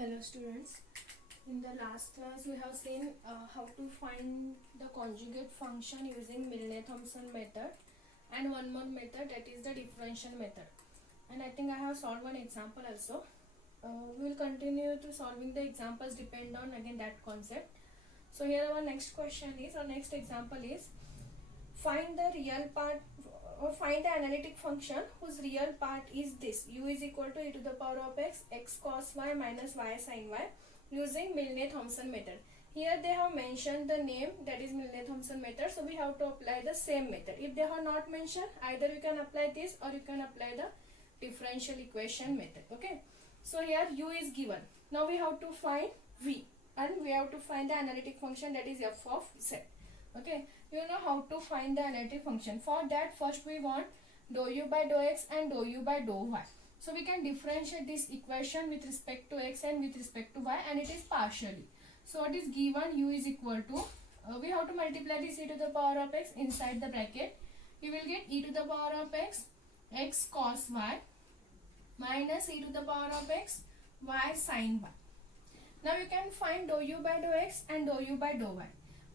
Hello students, in the last class we have seen how to find the conjugate function using Milne-Thomson method and one more method, that is the differential method, and I think I have solved one example also. We will continue to solving the examples depend on again that concept. So here our next question is, our next example is, find the real part or find the analytic function whose real part is this: u is equal to e to the power of x cos y minus y sin y, using Milne-Thomson method. Here they have mentioned the name, that is Milne-Thomson method, so we have to apply the same method. If they have not mentioned, either you can apply this or you can apply the differential equation method. Okay, so here u is given. Now we have to find v and we have to find the analytic function, that is f of z. Okay, you know how to find the analytic function. For that, first we want dou u by dou x and dou u by dou y. So we can differentiate this equation with respect to x and with respect to y, and it is partially. So what is given? U is equal to, we have to multiply this e to the power of x inside the bracket. You will get e to the power of x, x cos y minus e to the power of x, y sin y. Now you can find dou u by dou x and dou u by dou y.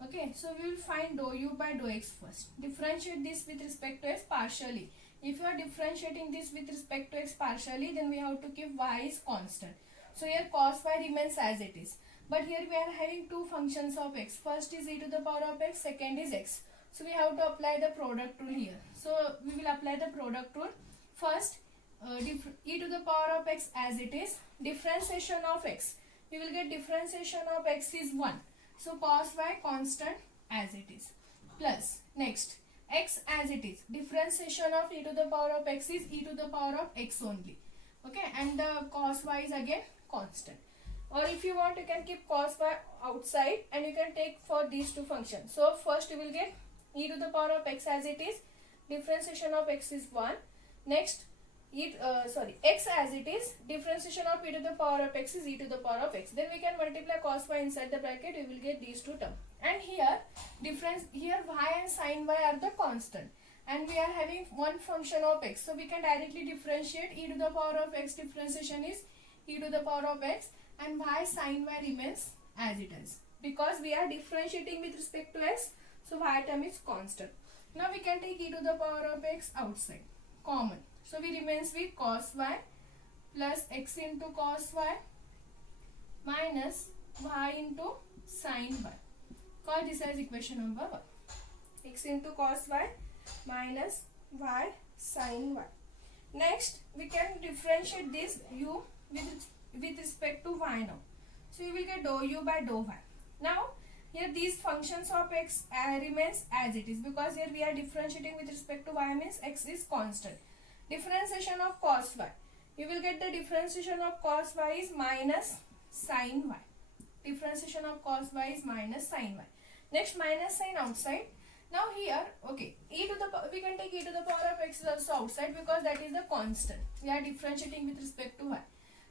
Okay, so we will find dou u by dou x first. Differentiate this with respect to x partially. If you are differentiating this with respect to x partially, then we have to keep y is constant. So here cos y remains as it is. But here we are having two functions of x. First is e to the power of x, second is x. So we have to apply the product rule here. So we will apply the product rule. First, e to the power of x as it is. Differentiation of x. We will get differentiation of x is 1. So cos y constant as it is, plus next x as it is. Differentiation of e to the power of x is e to the power of x only. Okay, and the cos y is again constant. Or if you want, you can keep cos y outside and you can take for these two functions. So first you will get e to the power of x as it is. Differentiation of x is 1. Next, x as it is. Differentiation of e to the power of x is e to the power of x. Then we can multiply cos y inside the bracket. We will get these two terms. And here y and sin y are the constant, and we are having one function of x. So we can directly differentiate e to the power of x. Differentiation is e to the power of x, and y sin y remains as it is because we are differentiating with respect to x. So y term is constant. Now we can take e to the power of x outside, common. So we remains with cos y plus x into cos y minus y into sin y. Call this as equation number 1. X into cos y minus y sin y. Next, we can differentiate this u with respect to y now. So you will get dou u by dou y. Now, here these functions of x remains as it is because here we are differentiating with respect to y, means x is constant. Differentiation of cos y. You will get the differentiation of cos y is minus sin y. Differentiation of cos y is minus sin y. Next, minus sign outside. Now here, okay, we can take e to the power of x is also outside because that is the constant. We are differentiating with respect to y.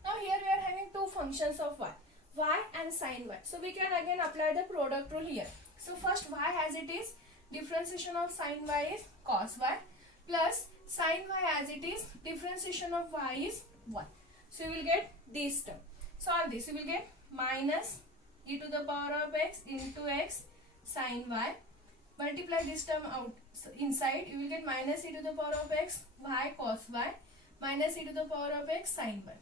Now here we are having two functions of y and sin y. So we can again apply the product rule here. So first y as it is. Differentiation of sin y is cos y plus sin y as it is. Differentiation of y is 1. So you will get this term. Solve this. You will get minus e to the power of x into x sin y. Multiply this term out inside. You will get minus e to the power of x y cos y minus e to the power of x sin y.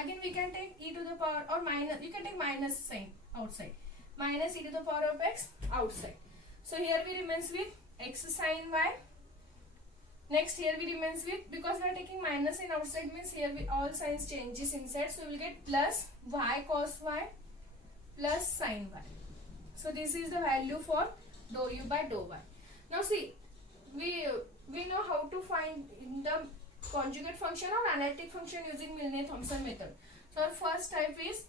Again we can take e to the power or minus. You can take minus sign outside. Minus e to the power of x outside. So here we remains with x sin y. Next, here we remains with, because we are taking minus in outside, means here we all signs changes inside. So we will get plus y cos y plus sin y. So this is the value for dou u by dou y. Now see, we know how to find in the conjugate function or analytic function using Milne-Thomson method. So our first type is,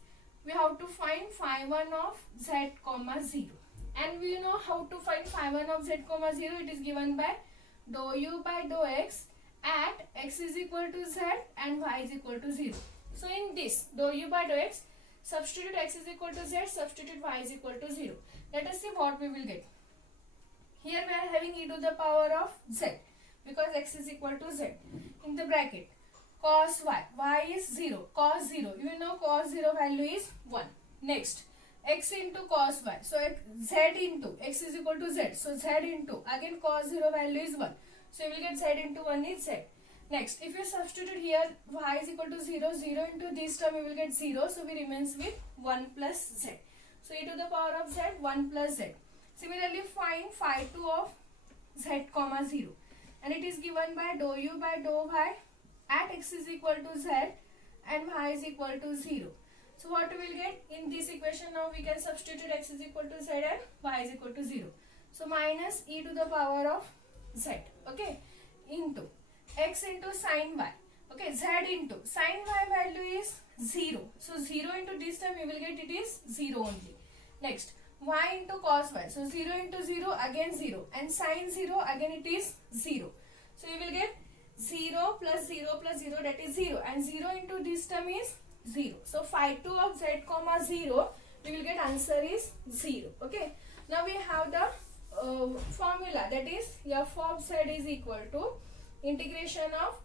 we have to find phi 1 of z comma 0. And we know how to find phi 1 of z comma 0. It is given by dou u by dou x at x is equal to z and y is equal to 0. So in this dou u by dou x, substitute x is equal to z, substitute y is equal to 0. Let us see what we will get. Here we are having e to the power of z because x is equal to z in the bracket. cos y is 0, cos 0, you know cos 0 value is 1. Next, x into cos y, so z into x is equal to z, so z into again cos 0 value is 1, so you will get z into 1 is z. Next, if you substitute here y is equal to 0, 0 into this term you will get 0, so we remains with 1 plus z. So e to the power of z 1 plus z. Similarly, find phi 2 of z comma 0, and it is given by dou u by dou y at x is equal to z and y is equal to 0. So what we will get in this equation? Now we can substitute x is equal to z and y is equal to 0. So minus e to the power of z, okay, into x into sin y, okay, z into sin y value is 0. So 0 into this time we will get it is 0 only. Next, y into cos y, so 0 into 0 again 0, and sin 0 again it is 0. So you will get 0 plus 0 plus 0, that is 0, and 0 into this term is 0. So phi 2 of z comma 0, we will get answer is 0. Okay. Now we have the formula, that is f of z is equal to integration of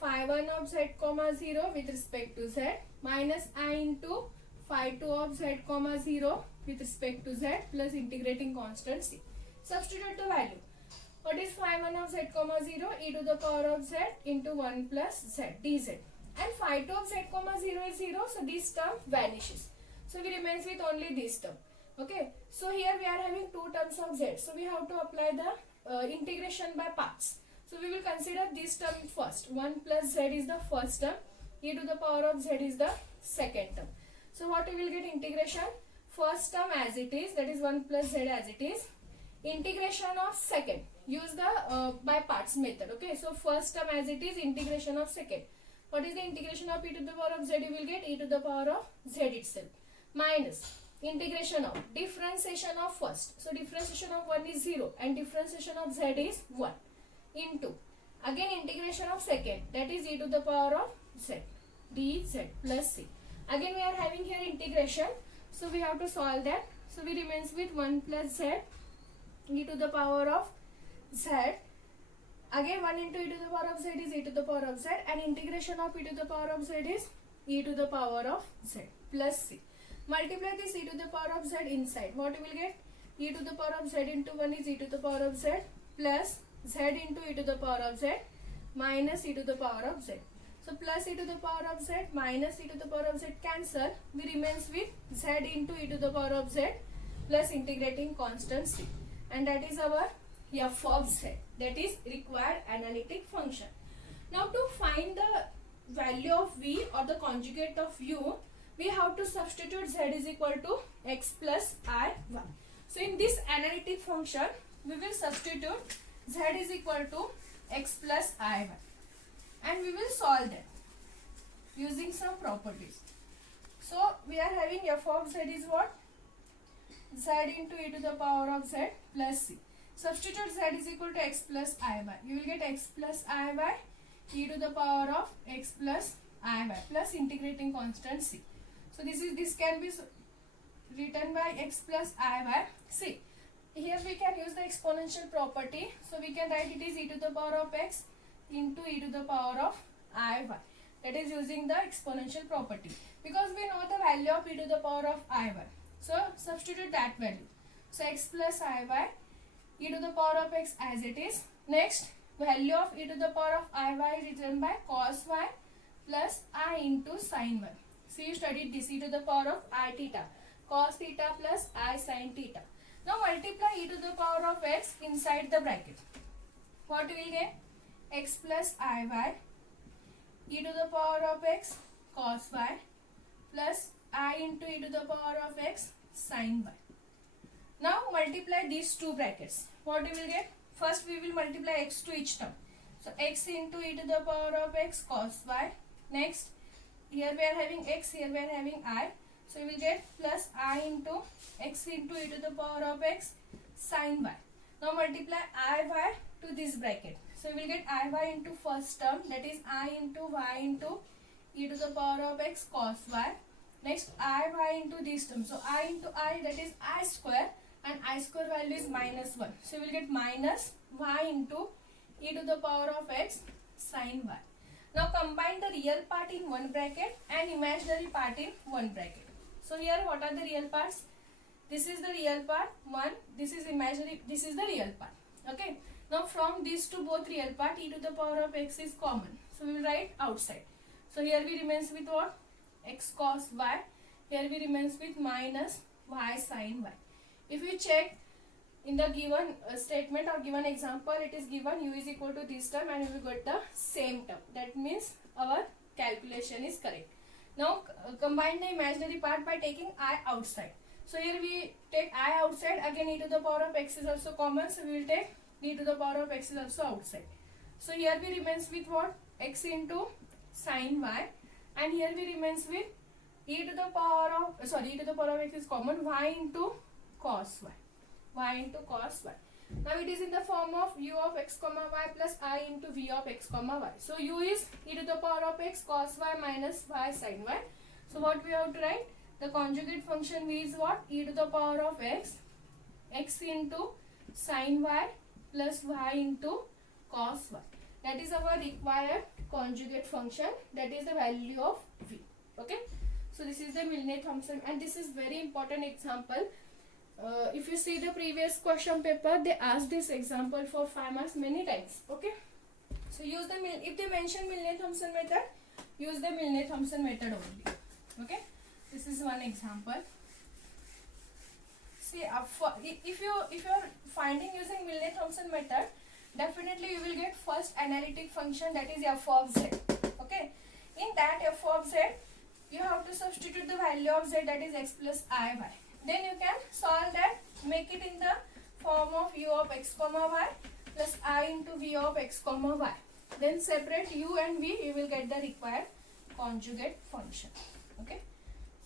phi 1 of z comma 0 with respect to z minus I into phi 2 of z comma 0 with respect to z plus integrating constant c. Substitute the value. What is phi 1 of z comma 0? E to the power of z into 1 plus z dz. And phi 2 of z comma 0 is 0, so this term vanishes. So we remains with only this term. Okay. So here we are having two terms of z. So we have to apply the integration by parts. So we will consider this term first. 1 plus z is the first term. E to the power of z is the second term. So what we will get integration? First term as it is, that is 1 plus z as it is. Integration of second. Use the by parts method. Okay. So first term as it is, integration of second. What is the integration of e to the power of z? You will get e to the power of z itself. Minus integration of differentiation of first. So differentiation of 1 is 0 and differentiation of z is 1. Into again integration of second, that is e to the power of z dz plus c. Again we are having here integration, so we have to solve that. So we remains with 1 plus z e to the power of z. Again 1 into e to the power of z is e to the power of z, and integration of e to the power of z is e to the power of z plus c. Multiply this e to the power of z inside. What we will get? E to the power of z into 1 is e to the power of z plus z into e to the power of z minus e to the power of z. So plus e to the power of z minus e to the power of z cancel. We remains with z into e to the power of z plus integrating constant c. And that is our f of z, that is required analytic function. Now to find the value of v or the conjugate of u, we have to substitute z is equal to x plus I y. So in this analytic function, we will substitute z is equal to x plus I y, and we will solve that using some properties. So we are having f of z is what? Z into e to the power of z plus c. Substitute z is equal to x plus I y. You will get x plus I y e to the power of x plus I y plus integrating constant c. So this can be written by x plus I y. See, here we can use the exponential property. So we can write it is e to the power of x into e to the power of I y. That is using the exponential property, because we know the value of e to the power of I y. So substitute that value. So x plus I y e to the power of x as it is. Next, value of e to the power of I y is written by cos y plus I into sin y. So you studied this e to the power of I theta, cos theta plus I sin theta. Now multiply e to the power of x inside the bracket. What we will get? X plus I y e to the power of x cos y plus I into e to the power of x sin y. Now multiply these two brackets. What we will get? First we will multiply x to each term. So x into e to the power of x cos y. Next, here we are having x, here we are having I. So we will get plus I into x into e to the power of x sin y. Now multiply I y to this bracket. So we will get I y into first term, that is I into y into e to the power of x cos y. Next I y into this term. So I into I, that is I square, and I square value is minus 1. So we will get minus y into e to the power of x sin y. Now combine the real part in one bracket and imaginary part in one bracket. So here what are the real parts? This is the real part 1, this is imaginary, this is the real part. Okay. Now from these two both real part, e to the power of x is common. So we will write outside. So here we remains with what? X cos y. Here we remains with minus y sin y. If you check in the given statement or given example, it is given u is equal to this term and we will get the same term. That means our calculation is correct. Now combine the imaginary part by taking I outside. So here we take I outside, again e to the power of x is also common, so we will take e to the power of x is also outside. So here we remains with what? X into sin y, and here we remains with e to the power of x is common, y into cos y into cos y. Now it is in the form of u of x comma y plus I into v of x comma y. So u is e to the power of x cos y minus y sin y. So what we have to write? The conjugate function v is what? E to the power of x into sin y plus y into cos y. That is our required conjugate function. That is the value of v. Okay. So this is the Milne-Thomson, and this is very important example. If you see the previous question paper, they asked this example for 5 marks many times. Okay. So use the if they mention Milne-Thomson method, use the Milne-Thomson method only. Okay. This is one example. See, if you are finding using Milne-Thomson method, definitely you will get first analytic function, that is f of z. Okay. In that f of z, you have to substitute the value of z, that is x plus I y. Then you can solve that, make it in the form of u of x comma y plus I into v of x comma y. Then separate u and v, you will get the required conjugate function. Okay.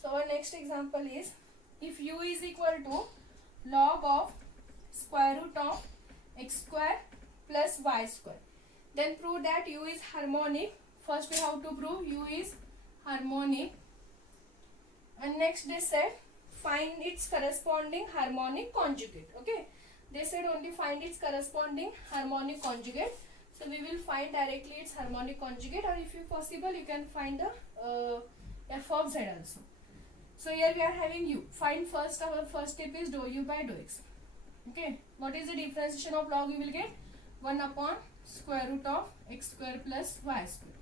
So our next example is, if u is equal to log of square root of x square plus y square, then prove that u is harmonic. First we have to prove u is harmonic, and next they said find its corresponding harmonic conjugate. Okay, they said only find its corresponding harmonic conjugate. So we will find directly its harmonic conjugate, or if you possible you can find the f of z also. So here we are having u. Find first, our first step is dou u by dou x. Okay, what is the differentiation of log? You will get 1 upon square root of x square plus y square.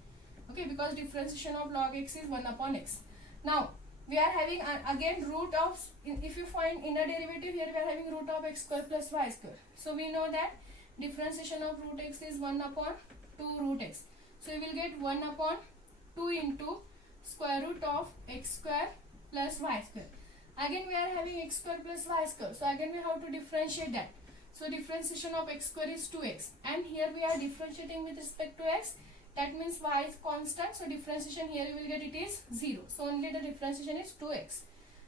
Okay, because differentiation of log x is 1 upon x. Now we are having again root of, if you find inner derivative, here we are having root of x square plus y square. So we know that differentiation of root x is 1 upon 2 root x. So we will get 1 upon 2 into square root of x square plus y square. Again we are having x square plus y square. So again we have to differentiate that. So differentiation of x square is 2x, and here we are differentiating with respect to x. That means y is constant. So differentiation here you will get it is 0. So only the differentiation is 2x.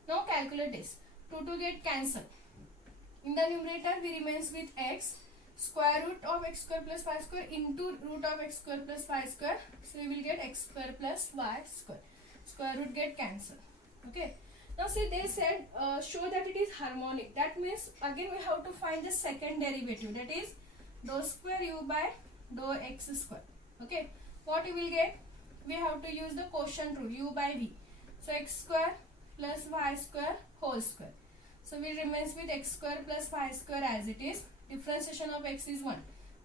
Now calculate this. 2 get cancelled. In the numerator we remains with x square root of x square plus y square into root of x square plus y square. So we will get x square plus y square. Square root get cancelled. Okay. Now see, they said show that it is harmonic. That means again we have to find the second derivative, that is dou square u by dou x square. Okay. What we will get? We have to use the quotient rule, u by v. So x square plus y square whole square. So we remains with x square plus y square as it is. Differentiation of x is 1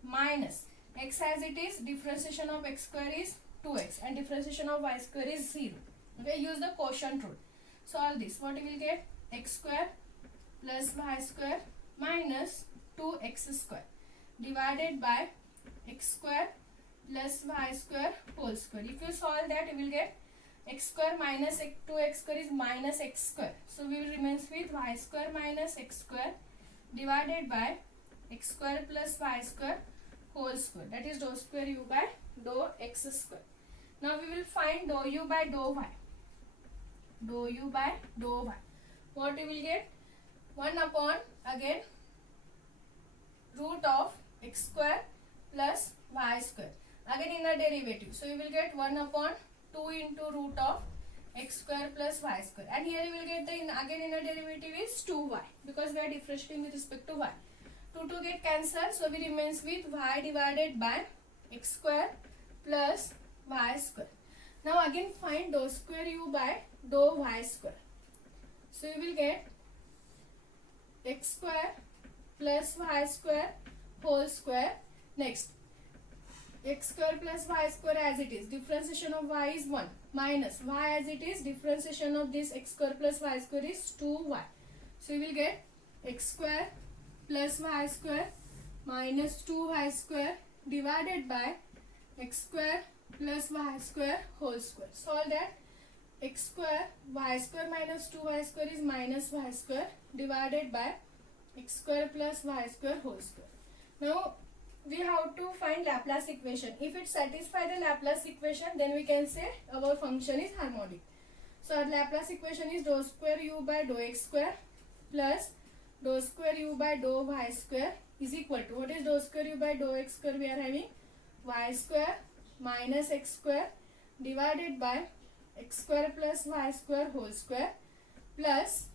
minus x as it is. Differentiation of x square is 2x and differentiation of y square is 0. Okay, use the quotient rule. Solve this. What we will get? X square plus y square minus 2x square divided by x square plus y square whole square. If you solve that, you will get x square minus 2x square is minus x square. So we will remains with y square minus x square divided by x square plus y square whole square. That is dou square u by dou x square. Now we will find dou u by dou y. Dou u by dou y. What we will get? 1 upon again root of x square plus y square. Again inner derivative. So you will get 1 upon 2 into root of x square plus y square. And here you will get the again inner derivative is 2y, because we are differentiating with respect to y. 2 get cancelled. So we remains with y divided by x square plus y square. Now again find dou square u by dou y square. So you will get x square plus y square whole square. Next, x square plus y square as it is, differentiation of y is 1, minus y as it is, differentiation of this x square plus y square is 2y. So you will get x square plus y square minus 2y square divided by x square plus y square whole square. Solve that. X square y square minus 2y square is minus y square divided by x square plus y square whole square. Now we have to find Laplace equation. If it satisfies the Laplace equation, then we can say our function is harmonic. So our Laplace equation is dou square u by dou x square plus dou square u by dou y square is equal to, what is dou square u by dou x square? We are having y square minus x square divided by x square plus y square whole square plus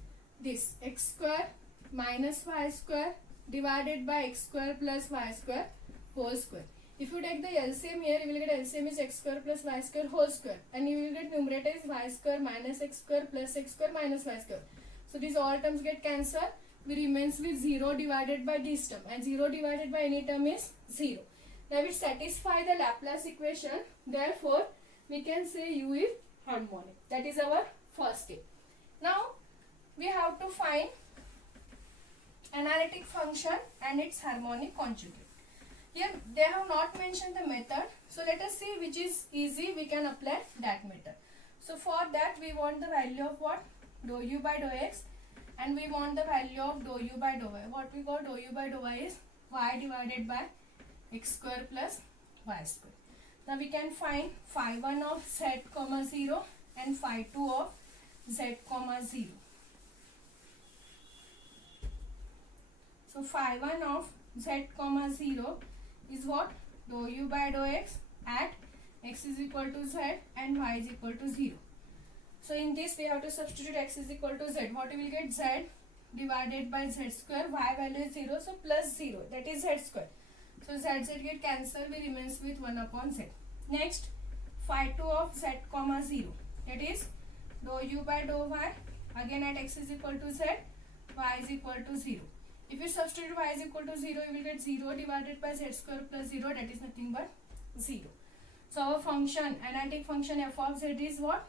this x square minus y square divided by x square plus y square whole square. If you take the LCM here, you will get LCM is x square plus y square whole square, and you will get numerator is y square minus x square plus x square minus y square. So these all terms get cancelled. We remains with 0 divided by this term, and 0 divided by any term is 0. Now we satisfy the Laplace equation. Therefore, we can say u is harmonic. That is our first step. Now we have to find analytic function and its harmonic conjugate. Here they have not mentioned the method, so let us see which is easy, we can apply that method. So for that we want the value of what? Dou u by dou x, and we want the value of dou u by dou y. What we got? Dou u by dou y is y divided by x square plus y square. Now we can find phi 1 of z comma 0 and phi 2 of z comma 0. So phi 1 of z comma 0 is what? Dou u by dou x at x is equal to z and y is equal to 0. So in this we have to substitute x is equal to z. What we will get? Z divided by z square. Y value is 0, so plus 0, that is z square. So z get cancelled, we remains with 1 upon z. Next, phi 2 of z comma 0, that is dou u by dou y, again at x is equal to z, y is equal to 0. If you substitute y is equal to 0, you will get 0 divided by z square plus 0, that is nothing but 0. So our function, analytic function f of z is what?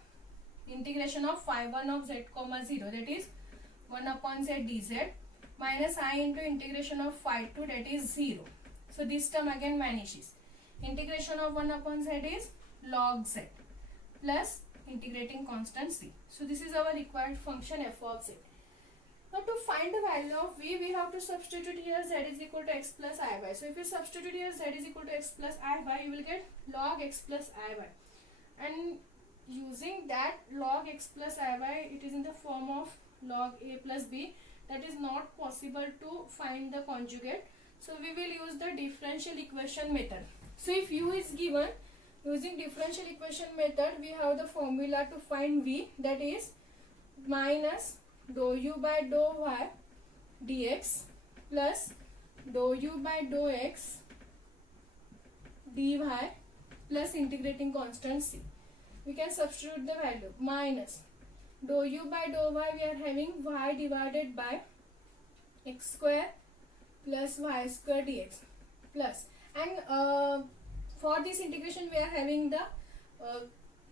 Integration of phi 1 of z comma 0, that is 1 upon z dz, minus I into integration of phi 2, that is 0. So this term again vanishes. Integration of 1 upon z is log z plus integrating constant c. So this is our required function f of z. Now to find the value of v, we have to substitute here z is equal to x plus iy. So if you substitute here z is equal to x plus iy, you will get log x plus iy. And using that log x plus iy, it is in the form of log a plus b. That is not possible to find the conjugate. So we will use the differential equation method. So if u is given, using differential equation method, we have the formula to find v, that is minus dou u by dou y dx plus dou u by dou x dy plus integrating constant c. We can substitute the value minus dou u by dou y, we are having y divided by x square plus y square dx plus, and for this integration we are having the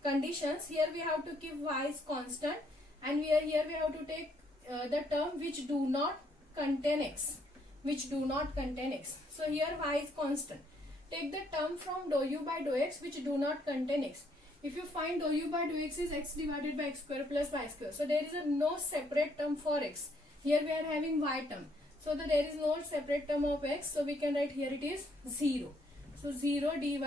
conditions. Here we have to keep y is constant, and here we have to take the term which do not contain x, so here y is constant. Take the term from dou u by dou x which do not contain x. If you find dou u by dou x is x divided by x square plus y square, so there is no separate term for x. Here we are having y term, so there is no separate term of x, so we can write here it is 0. So 0 dy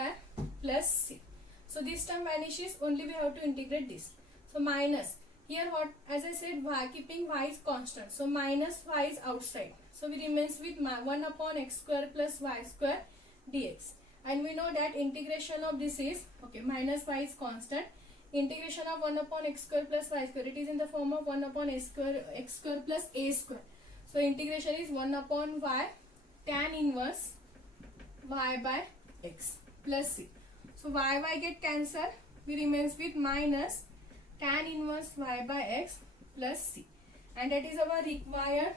plus c. So this term vanishes, only we have to integrate this. So minus, here what, as I said, y, keeping y is constant, so minus y is outside, so we remains with 1 upon x square plus y square dx. And we know that integration of this is, okay, minus y is constant, integration of 1 upon x square plus y square, it is in the form of 1 upon x square plus a square. So integration is 1 upon y tan inverse y by x plus c. So y get cancel. We remains with minus tan inverse y by x plus c, and that is our required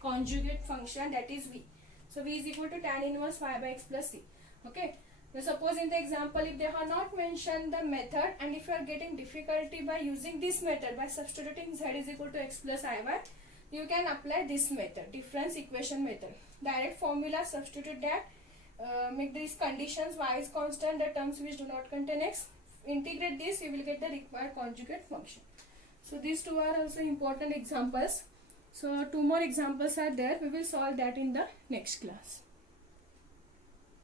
conjugate function, that is v. So v is equal to tan inverse y by x plus c. Okay. Now suppose in the example, if they have not mentioned the method, and if you are getting difficulty by using this method, by substituting z is equal to x plus iy, you can apply this method, difference equation method. Direct formula, substitute that, make these conditions y is constant, the terms which do not contain x, integrate this, you will get the required conjugate function. So these two are also important examples. So two more examples are there, we will solve that in the next class.